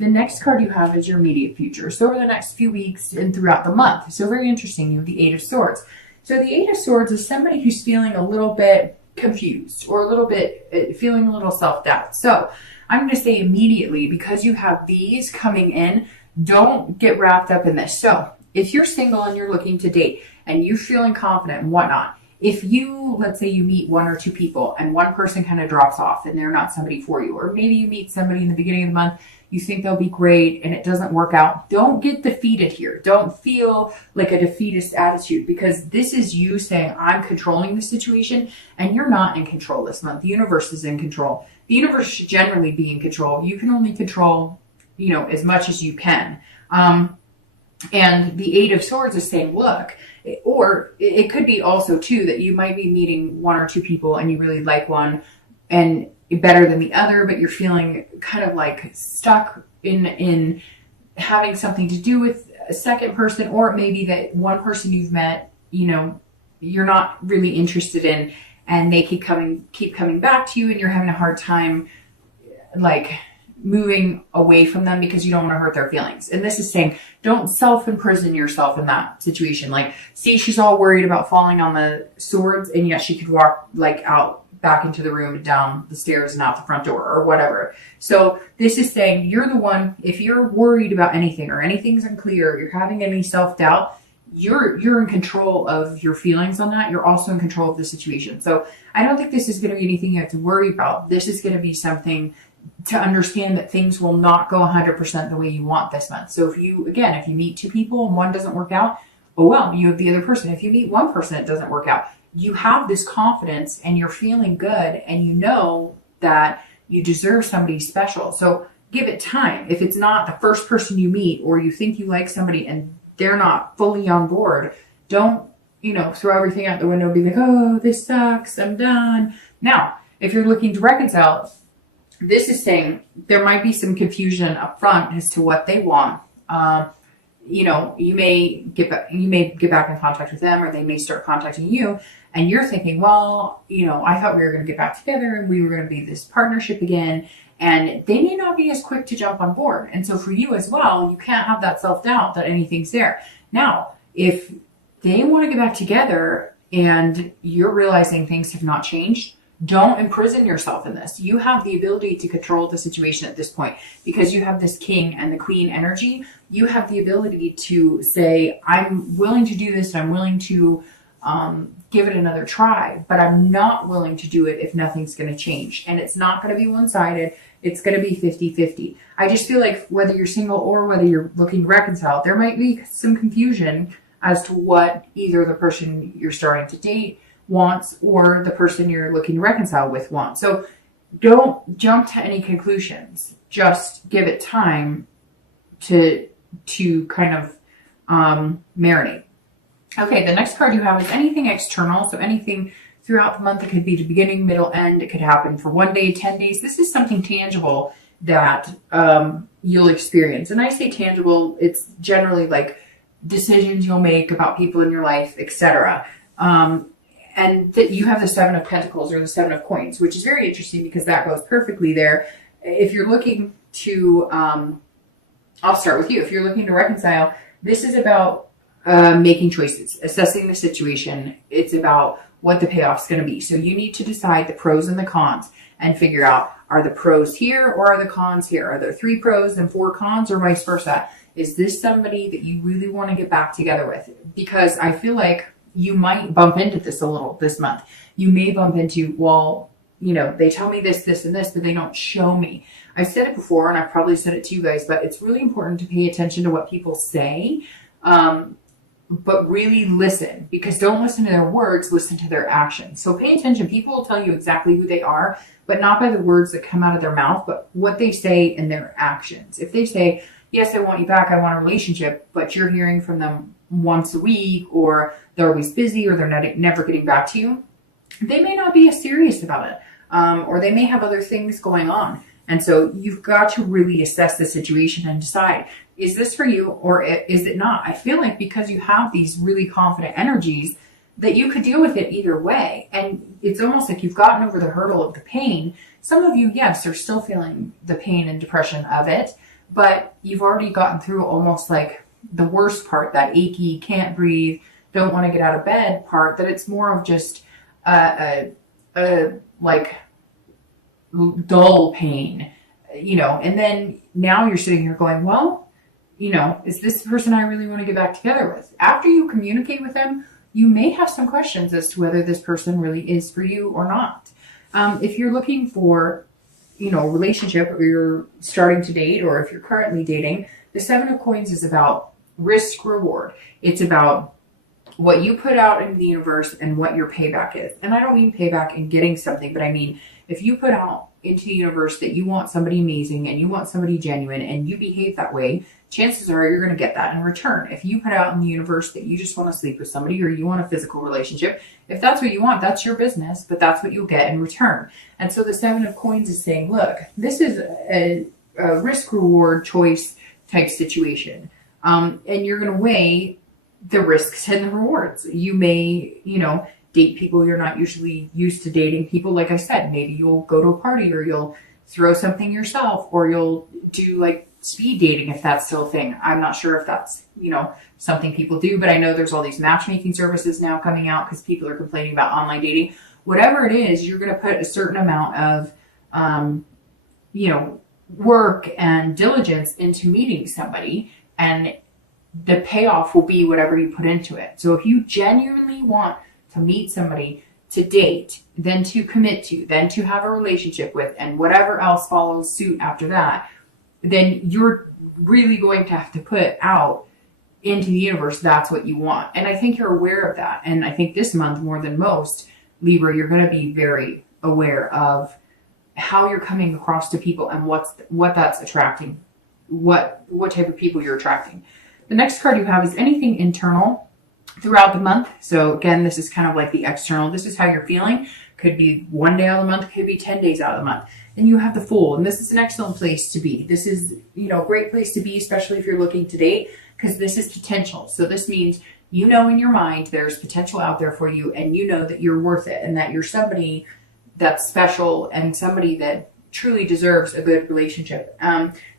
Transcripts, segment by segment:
the next card you have is your immediate future. So over the next few weeks and throughout the month. So very interesting. You have the Eight of Swords. So the Eight of Swords is somebody who's feeling a little bit confused or a little bit feeling a little self-doubt. So I'm going to say immediately, because you have these coming in, don't get wrapped up in this. So if you're single and you're looking to date and you're feeling confident and whatnot, if you, let's say you meet one or two people and one person kind of drops off and they're not somebody for you, or maybe you meet somebody in the beginning of the month, you think they'll be great and it doesn't work out, don't get defeated here. Don't feel like a defeatist attitude, because this is you saying, I'm controlling the situation, and you're not in control this month. The universe is in control. The universe should generally be in control. You can only control, as much as you can. And the Eight of Swords is saying, look, or it could be also too that you might be meeting one or two people and you really like one and better than the other, but you're feeling kind of like stuck in having something to do with a second person, or maybe that one person you've met, you're not really interested in, and they keep coming back to you, and you're having a hard time like moving away from them because you don't want to hurt their feelings. And this is saying, don't self-imprison yourself in that situation. Like, see, she's all worried about falling on the swords, and yet she could walk like out back into the room and down the stairs and out the front door or whatever. So this is saying, you're the one, if you're worried about anything or anything's unclear, you're having any self-doubt, you're in control of your feelings on that. You're also in control of the situation. So I don't think this is going to be anything you have to worry about. This is going to be something to understand that things will not go 100% the way you want this month. So if you meet two people and one doesn't work out, oh well, you have the other person. If you meet one person, it doesn't work out. You have this confidence and you're feeling good, and you know that you deserve somebody special. So give it time. If it's not the first person you meet, or you think you like somebody and they're not fully on board, don't, throw everything out the window and be like, oh, this sucks, I'm done. Now, if you're looking to reconcile, this is saying there might be some confusion up front as to what they want. You may get back in contact with them, or they may start contacting you, and you're thinking, well, I thought we were going to get back together and we were going to be this partnership again. And they may not be as quick to jump on board. And so for you as well, you can't have that self-doubt that anything's there. Now, if they want to get back together and you're realizing things have not changed, don't imprison yourself in this. You have the ability to control the situation at this point, because you have this King and the Queen energy. You have the ability to say, I'm willing to do this and I'm willing to give it another try, but I'm not willing to do it if nothing's going to change. And it's not going to be one-sided. It's going to be 50-50. I just feel like whether you're single or whether you're looking to reconcile, there might be some confusion as to what either the person you're starting to date wants or the person you're looking to reconcile with wants. So don't jump to any conclusions. Just give it time to kind of marinate. Okay, the next card you have is anything external. So anything throughout the month. It could be the beginning, middle, end. It could happen for 1 day, 10 days. This is something tangible that you'll experience. And I say tangible, it's generally like decisions you'll make about people in your life, etc. And that you have the Seven of Pentacles or the Seven of Coins, which is very interesting because that goes perfectly there. If you're looking to, I'll start with you. If you're looking to reconcile, this is about making choices, assessing the situation. It's about what the payoff's going to be. So you need to decide the pros and the cons and figure out, are the pros here or are the cons here? Are there 3 pros and 4 cons, or vice versa? Is this somebody that you really want to get back together with? Because I feel like you might bump into this a little this month. You may bump into, well, they tell me this, this, and this, but they don't show me. I've said it before, and I've probably said it to you guys, but it's really important to pay attention to what people say. But really listen, because don't listen to their words, listen to their actions. So pay attention. People will tell you exactly who they are, but not by the words that come out of their mouth, but what they say in their actions. If they say, yes, I want you back, I want a relationship, but you're hearing from them once a week, or they're always busy, or they're never getting back to you, they may not be as serious about it. Or they may have other things going on. And so you've got to really assess the situation and decide, is this for you or is it not? I feel like because you have these really confident energies that you could deal with it either way. And it's almost like you've gotten over the hurdle of the pain. Some of you, yes, are still feeling the pain and depression of it, but you've already gotten through almost like the worst part, that achy, can't breathe, don't want to get out of bed part, that it's more of just like dull pain, and then now you're sitting here going, well, is this the person I really want to get back together with? After you communicate with them, you may have some questions as to whether this person really is for you or not. If you're looking for, a relationship, or you're starting to date, or if you're currently dating, the Seven of Coins is about risk reward. It's about what you put out into the universe and what your payback is. And I don't mean payback in getting something, but I mean, if you put out into the universe that you want somebody amazing and you want somebody genuine and you behave that way, chances are you're going to get that in return. If you put out in the universe that you just want to sleep with somebody or you want a physical relationship, if that's what you want, that's your business, but that's what you'll get in return. And so the Seven of Coins is saying, look, this is a risk reward choice type situation. And you're going to weigh the risks and the rewards. You may, date people you're not usually used to dating. People, like I said, maybe you'll go to a party, or you'll throw something yourself, or you'll do like speed dating if that's still a thing. I'm not sure if that's, something people do, but I know there's all these matchmaking services now coming out because people are complaining about online dating. Whatever it is, you're going to put a certain amount of, work and diligence into meeting somebody, and the payoff will be whatever you put into it. So if you genuinely want to meet somebody, to date, then to commit to, then to have a relationship with, and whatever else follows suit after that, then you're really going to have to put out into the universe that's what you want. And I think you're aware of that. And I think this month, more than most, Libra, you're going to be very aware of how you're coming across to people and what that's attracting, what type of people you're attracting. The next card you have is anything internal throughout the month. So again, this is kind of like the external. This is how you're feeling. Could be one day out of the month, could be 10 days out of the month. Then you have the Fool, and this is an excellent place to be. This is, a great place to be, especially if you're looking to date, because this is potential. So this means, in your mind, there's potential out there for you, and you know that you're worth it, and that you're somebody that's special and somebody that truly deserves a good relationship.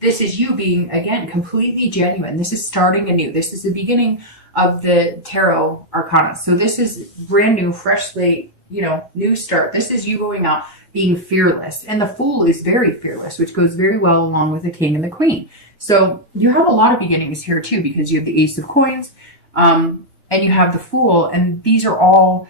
This is you being, again, completely genuine. This is starting anew. This is the beginning of the tarot arcana. So this is brand new, fresh slate, new start. This is you going out being fearless. And the Fool is very fearless, which goes very well along with the King and the Queen. So you have a lot of beginnings here too, because you have the Ace of Coins, and you have the Fool. And these are all,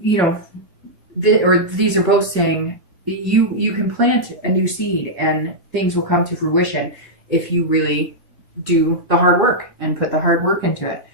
these are both saying you can plant a new seed and things will come to fruition if you really do the hard work and put the hard work into it.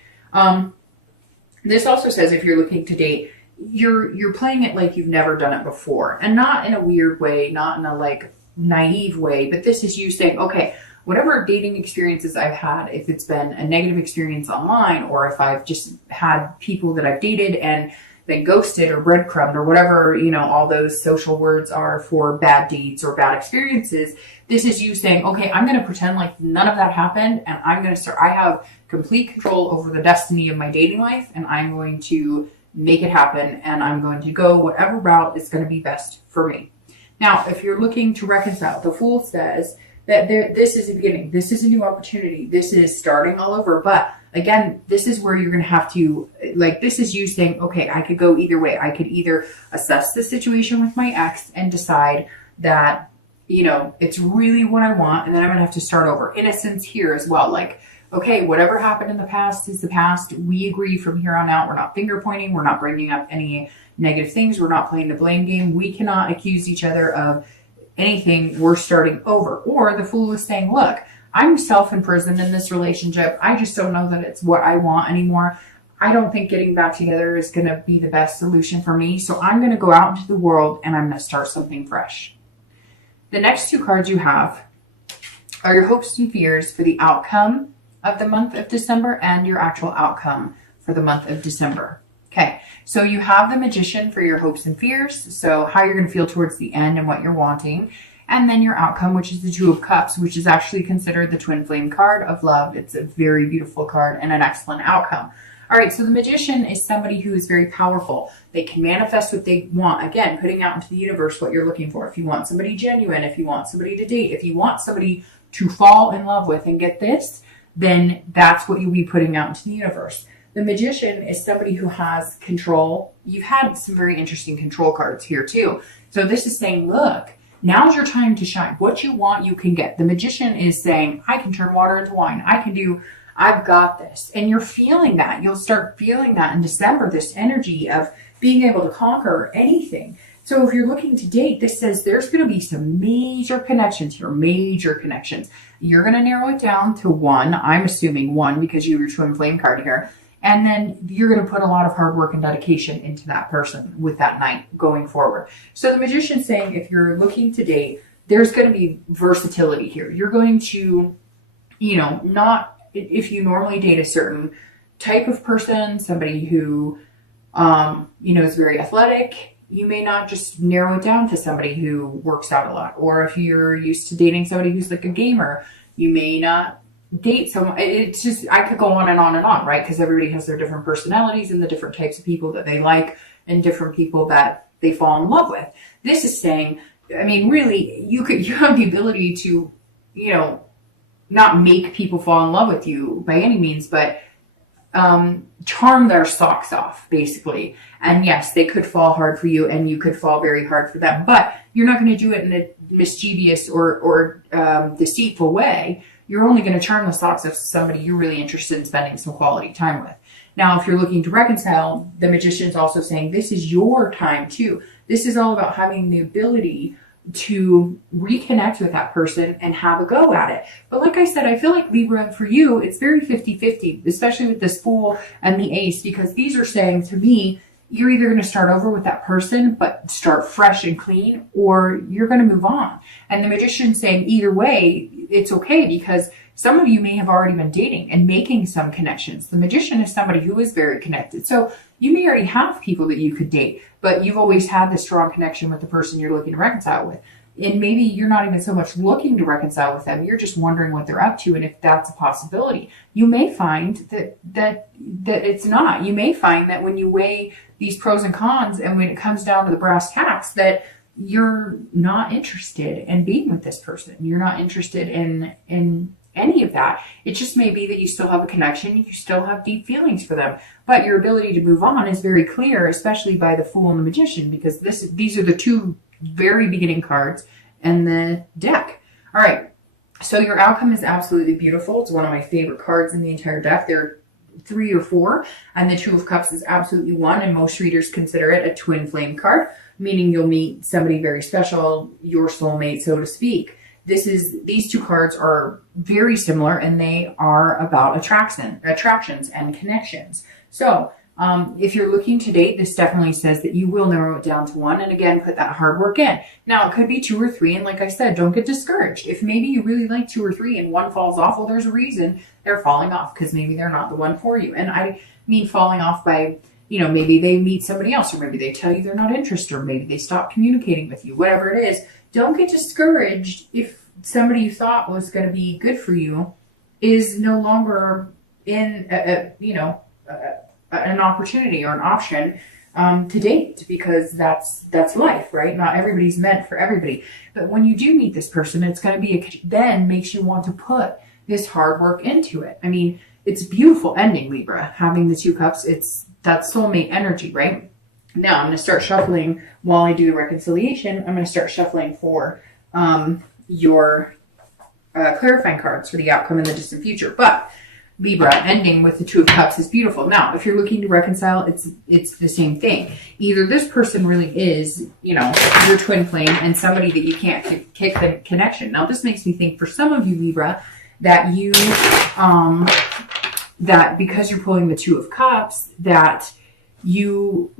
This also says if you're looking to date, you're playing it like you've never done it before, and not in a weird way, not in a like naive way, but this is you saying, okay, whatever dating experiences I've had, if it's been a negative experience online, or if I've just had people that I've dated and then ghosted or breadcrumbed or whatever, all those social words are for bad dates or bad experiences. This is you saying, okay, I'm going to pretend like none of that happened, and I'm going to start, I have complete control over the destiny of my dating life, and I'm going to make it happen, and I'm going to go whatever route is going to be best for me. Now, if you're looking to reconcile, the Fool says that this is a beginning. This is a new opportunity. This is starting all over. But again, this is where you're going to have to, this is you saying, okay, I could go either way. I could either assess the situation with my ex and decide that, it's really what I want, and then I'm going to have to start over. Innocence here as well. Okay, whatever happened in the past is the past. We agree from here on out. We're not finger pointing. We're not bringing up any negative things. We're not playing the blame game. We cannot accuse each other of anything. We're starting over. Or the Fool is saying, look, I'm self-imprisoned in this relationship. I just don't know that it's what I want anymore. I don't think getting back together is going to be the best solution for me. So I'm going to go out into the world and I'm going to start something fresh. The next two cards you have are your hopes and fears for the outcome of the month of December and your actual outcome for the month of December. Okay, so you have the Magician for your hopes and fears, so how you're going to feel towards the end and what you're wanting, and then your outcome, which is the Two of Cups, which is actually considered the twin flame card of love. It's a very beautiful card and an excellent outcome. All right, so the Magician is somebody who is very powerful. They can manifest what they want. Again, putting out into the universe what you're looking for. If you want somebody genuine, if you want somebody to date, if you want somebody to fall in love with and get this, then that's what you'll be putting out into the universe. The Magician is somebody who has control. You've had some very interesting control cards here too. So this is saying, look, now's your time to shine. What you want, you can get. The Magician is saying, I can turn water into wine. I've got this. And you're feeling that. You'll start feeling that in December, this energy of being able to conquer anything. So if you're looking to date, this says there's going to be some major connections here, major connections. You're going to narrow it down to one. I'm assuming one because you have your twin flame card here. And then you're going to put a lot of hard work and dedication into that person with that night going forward. So the Magician's saying if you're looking to date, there's going to be versatility here. You're going to, not, if you normally date a certain type of person, somebody who, is very athletic, you may not just narrow it down to somebody who works out a lot. Or if you're used to dating somebody who's like a gamer, you may not date someone. It's just, I could go on and on and on, right? Because everybody has their different personalities and the different types of people that they like and different people that they fall in love with. This is saying, really, you have the ability to, not make people fall in love with you by any means, but charm their socks off, basically. And yes, they could fall hard for you and you could fall very hard for them, but you're not going to do it in a mischievous or deceitful way. You're only going to charm the socks off somebody you're really interested in spending some quality time with. Now, if you're looking to reconcile, the Magician's also saying this is your time too. This is all about having the ability to reconnect with that person and have a go at it. But like I said, I feel like Libra, for you, it's very 50-50, especially with this Fool and the Ace, because these are saying to me, you're either going to start over with that person, but start fresh and clean, or you're going to move on. And the Magician's saying either way, it's okay, because some of you may have already been dating and making some connections. The Magician is somebody who is very connected. So you may already have people that you could date, but you've always had this strong connection with the person you're looking to reconcile with. And maybe you're not even so much looking to reconcile with them. You're just wondering what they're up to and if that's a possibility. You may find that it's not. You may find that when you weigh these pros and cons and when it comes down to the brass tacks, that you're not interested in being with this person. You're not interested in any of that. It just may be that you still have a connection. You still have deep feelings for them, but your ability to move on is very clear, especially by the Fool and the Magician, because these are the two very beginning cards and the deck. All right. So your outcome is absolutely beautiful. It's one of my favorite cards in the entire deck. There are 3 or 4, and the Two of Cups is absolutely 1. And most readers consider it a twin flame card, meaning you'll meet somebody very special, your soulmate, so to speak. These two cards are very similar, and they are about attractions and connections. So if you're looking to date, this definitely says that you will narrow it down to 1, and again, put that hard work in. Now, it could be 2 or 3, and like I said, don't get discouraged. If maybe you really like 2 or 3 and one falls off, well, there's a reason they're falling off, because maybe they're not the one for you. And I mean falling off by, maybe they meet somebody else, or maybe they tell you they're not interested, or maybe they stop communicating with you, whatever it is. Don't get discouraged if somebody you thought was going to be good for you is no longer in an opportunity or an option to date, because that's life, right? Not everybody's meant for everybody. But when you do meet this person, it's going to be then makes you want to put this hard work into it. I mean, it's a beautiful ending, Libra, having the 2 cups. It's that soulmate energy, right? Now I'm going to start shuffling while I do the reconciliation. I'm going to start shuffling for your clarifying cards for the outcome in the distant future. But Libra ending with the 2 of Cups is beautiful. Now, if you're looking to reconcile, it's the same thing. Either this person really is, your twin flame and somebody that you can't kick the connection. Now, this makes me think for some of you, Libra, that you, that because you're pulling the 2 of Cups, that you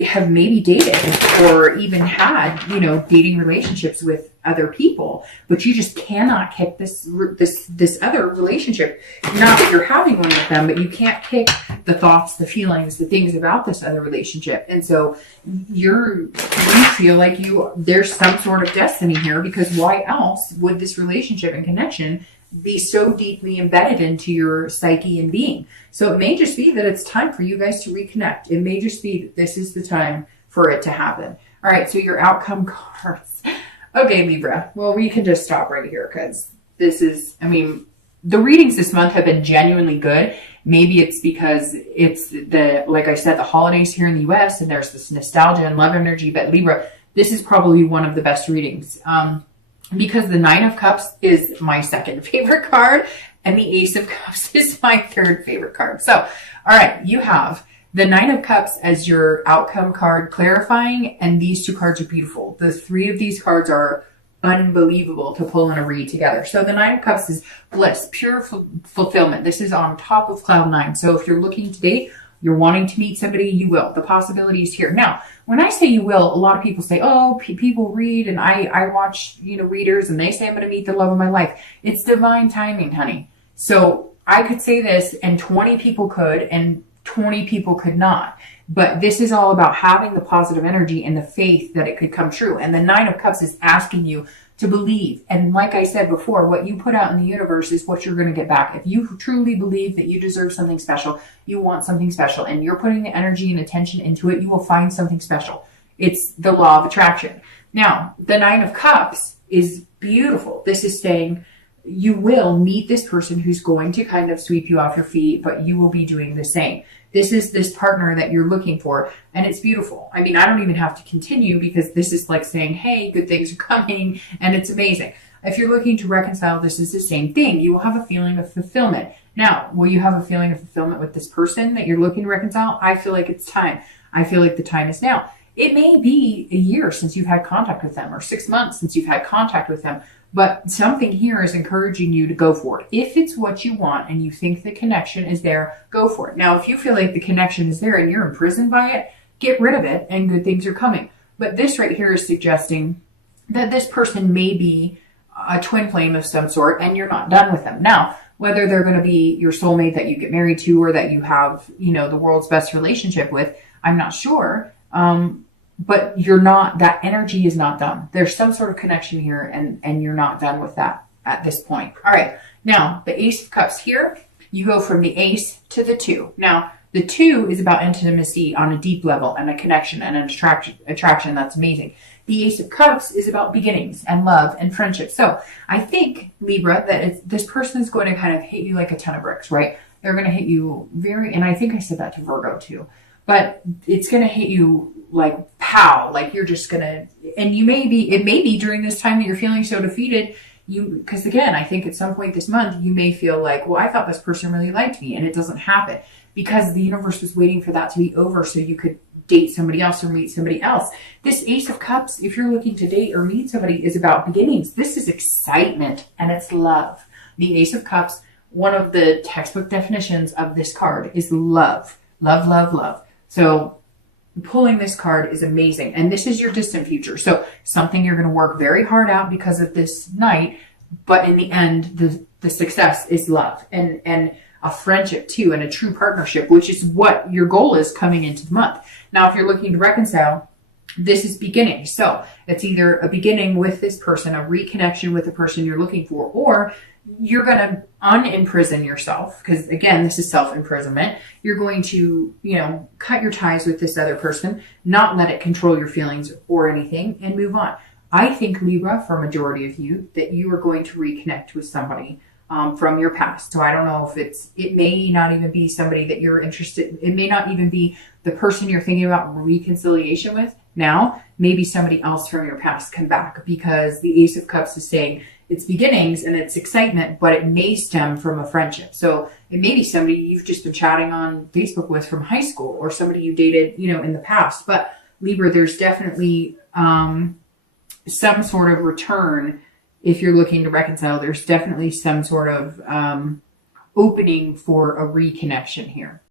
have maybe dated or even had, dating relationships with other people, but you just cannot kick this other relationship. Not that you're having one with them, but you can't kick the thoughts, the feelings, the things about this other relationship. And so you feel like there's some sort of destiny here, because why else would this relationship and connection be so deeply embedded into your psyche and being? So it may just be that it's time for you guys to reconnect. It may just be that this is the time for it to happen. All right, so your outcome cards. Okay, Libra. Well, we can just stop right here, because This is, I mean, the readings this month have been genuinely good. Maybe it's because it's like I said, the holidays here in the US and there's this nostalgia and love energy, but Libra, this is probably one of the best readings. Because the Nine of Cups is my second favorite card and the Ace of Cups is my third favorite card. So, all right, you have the Nine of Cups as your outcome card clarifying, and these two cards are beautiful. The three of these cards are unbelievable to pull in a read together. So the Nine of Cups is bliss, pure fulfillment. This is on top of cloud nine. So if you're looking to date, you're wanting to meet somebody, you will. The possibility is here. Now, when I say you will, a lot of people say, oh, people read, and I watch, readers, and they say I'm going to meet the love of my life. It's divine timing, honey. So I could say this, and 20 people could, and 20 people could not. But this is all about having the positive energy and the faith that it could come true. And the Nine of Cups is asking you to believe. And like I said before, what you put out in the universe is what you're going to get back. If you truly believe that you deserve something special, you want something special, and you're putting the energy and attention into it, you will find something special. It's the law of attraction. Now, the Nine of Cups is beautiful. This is saying you will meet this person who's going to kind of sweep you off your feet, but you will be doing the same. This is this partner that you're looking for, and it's beautiful. I mean, I don't even have to continue because this is like saying, hey, good things are coming, and it's amazing. If you're looking to reconcile, this is the same thing. You will have a feeling of fulfillment. Now, will you have a feeling of fulfillment with this person that you're looking to reconcile? I feel like it's time. I feel like the time is now. It may be a year since you've had contact with them, or 6 months since you've had contact with them, but something here is encouraging you to go for it. If it's what you want and you think the connection is there, go for it. Now, if you feel like the connection is there and you're imprisoned by it, get rid of it and good things are coming. But this right here is suggesting that this person may be a twin flame of some sort and you're not done with them. Now, whether they're going to be your soulmate that you get married to or that you have, the world's best relationship with, I'm not sure. But you're not, that energy is not done. There's some sort of connection here and you're not done with that at this point. All right. Now, the Ace of Cups here, you go from the Ace to the Two. Now, the Two is about intimacy on a deep level and a connection and an attraction that's amazing. The Ace of Cups is about beginnings and love and friendship. So I think, Libra, that this person is going to kind of hit you like a ton of bricks, right? They're going to hit you and I think I said that to Virgo too, but it's going to hit you like pow, like you're just gonna, and it may be during this time that you're feeling so defeated, because again, I think at some point this month, you may feel like, well, I thought this person really liked me, and it doesn't happen because the universe was waiting for that to be over so you could date somebody else or meet somebody else. This Ace of Cups, if you're looking to date or meet somebody, is about beginnings. This is excitement and it's love. The Ace of Cups, one of the textbook definitions of this card is love. Love, love, love. So pulling this card is amazing. And this is your distant future. So something you're going to work very hard out because of this night. But in the end, the success is love and a friendship too, and a true partnership, which is what your goal is coming into the month. Now, if you're looking to reconcile, this is beginning. So it's either a beginning with this person, a reconnection with the person you're looking for, or you're going to unimprison yourself, because again, this is self-imprisonment. You're going to, cut your ties with this other person, not let it control your feelings or anything, and move on. I think, Libra, for a majority of you, that you are going to reconnect with somebody from your past. So I don't know if it may not even be somebody that you're interested. It may not even be the person you're thinking about reconciliation with now. Maybe somebody else from your past come back, because the Ace of Cups is saying it's beginnings and it's excitement, but it may stem from a friendship. So it may be somebody you've just been chatting on Facebook with from high school, or somebody you dated, in the past. But Libra, there's definitely some sort of return. If you're looking to reconcile, there's definitely some sort of opening for a reconnection here.